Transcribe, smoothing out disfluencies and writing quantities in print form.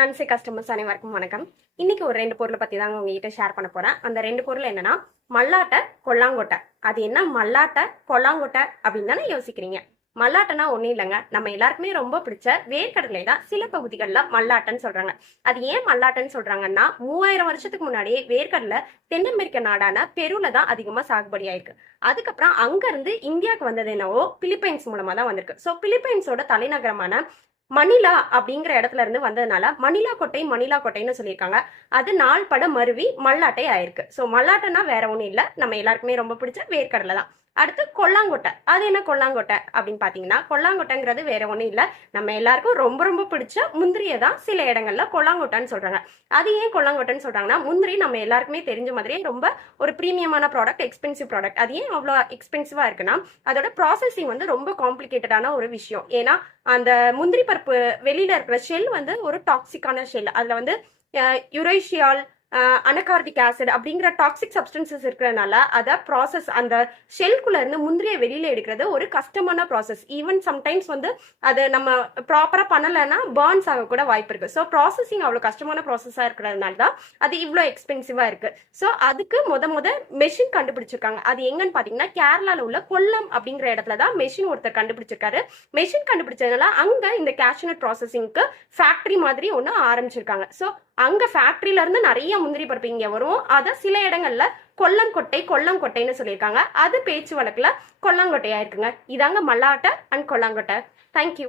நன்சை customers அனைவருக்கும் வணக்கம். இன்னைக்கு ஒரு 2 பொருளை பத்தி தாங்க உங்ககிட்ட ஷேர் பண்ண போறேன். அந்த 2 பொருள் என்னன்னா மல்லாட்டை, கொல்லாங்கொட்டை. அது என்ன மல்லாட்டை, கொல்லாங்கொட்டை அப்படின்னு தானே யோசிக்கிறீங்க. மல்லாட்டைனா ஒன்றும் இல்லைங்க, நம்ம எல்லாருக்குமே ரொம்ப பிடிச்ச வேர்க்கடலை தான் சில பகுதிகளில் மல்லாட்டைன்னு சொல்றாங்க. அது ஏன் மல்லாட்டைன்னு சொல்றாங்கன்னா 3000 வருஷத்துக்கு முன்னாடியே வேர்க்கடலை தென்னமெரிக்க நாடான பெருல தான் அதிகமா சாகுபடி ஆயிருக்கு. அதுக்கப்புறம் அங்க இருந்து இந்தியாவுக்கு வந்தது என்னவோ பிலிப்பைன்ஸ் மூலமா தான் வந்திருக்கு. ஸோ பிலிப்பைன்ஸோட தலைநகரமான மணிலா அப்படிங்கிற இடத்துல இருந்து வந்ததுனால மணிலா கொட்டைன்னு சொல்லியிருக்காங்க. அது நாள் பட மருவி மல்லாட்டை ஆயிருக்கு. ஸோ மல்லாட்டைனா வேற ஒன்றும் இல்லை, நம்ம எல்லாருக்குமே ரொம்ப பிடிச்ச வேர்க்கடலை தான். அடுத்து கொல்லாங்கொட்டை. அது என்ன கொல்லாங்கொட்டை அப்படின்னு பாத்தீங்கன்னா, கொல்லாங்கொட்டைங்கிறது வேற ஒன்றும் இல்லை, நம்ம எல்லாருக்கும் ரொம்ப ரொம்ப பிடிச்ச முந்திரியை தான் சில இடங்கள்ல கொல்லாங்கொட்டைன்னு சொல்றாங்க. அது ஏன் கொல்லாங்கொட்டைன்னு சொல்றாங்கன்னா, முந்திரி நம்ம எல்லாருக்குமே தெரிஞ்ச மாதிரியே ரொம்ப ஒரு ப்ரீமியமான ப்ராடக்ட், எக்ஸ்பென்சிவ் ப்ராடக்ட். அது ஏன் அவ்வளோ எக்ஸ்பென்சிவா இருக்குன்னா, அதோட ப்ராசஸிங் வந்து ரொம்ப காம்ப்ளிகேட்டடான ஒரு விஷயம். ஏன்னா அந்த முந்திரி பருப்பு வெளியில இருக்கிற ஷெல் வந்து ஒரு டாக்ஸிக்கான ஷெல். அதுல வந்து யுரேஷியால் அனகார்பிக் ஆசிட் அப்படிங்கிற டாக்ஸிக் சப்ஸ்டன்சஸ் இருக்கிறதுனால அதை ப்ராசஸ் அந்த ஷெல்குள்ள இருந்து முந்திரியை வெளியில எடுக்கிறது ஒரு கஷ்டமான ப்ராசஸ். ஈவன் சம்டைம்ஸ் வந்து அது நம்ம ப்ராப்பரா பண்ணலைன்னா பர்ன்ஸ் ஆக கூட வாய்ப்பு இருக்கு. ஸோ ப்ராசஸிங் அவ்வளோ கஷ்டமான ப்ராசஸா இருக்கிறதுனால தான் அது இவ்வளோ எக்ஸ்பென்சிவா இருக்கு. ஸோ அதுக்கு முத மெஷின் கண்டுபிடிச்சிருக்காங்க. அது எங்கன்னு பாத்தீங்கன்னா கேரளால உள்ள கொல்லம் அப்படிங்கிற இடத்துல தான் மெஷின் ஒருத்தர் கண்டுபிடிச்சிருக்காரு. மெஷின் கண்டுபிடிச்சதுனால அங்க இந்த கேஷ்நட் ப்ராசஸிங்க்கு ஃபேக்டரி மாதிரி ஒன்று ஆரம்பிச்சிருக்காங்க. ஸோ அங்க ஃபேக்டரியில இருந்து நிறைய முந்திரி பருப்பு இங்க வரும். அதை சில இடங்கள்ல கொல்லங்கொட்டைன்னு சொல்லியிருக்காங்க. அது பேச்சு வழக்குல கொல்லாங்கொட்டையா இருக்குங்க. இதாங்க மல்லாட்டை அண்ட் கொல்லாங்கொட்டை. தேங்க்யூ.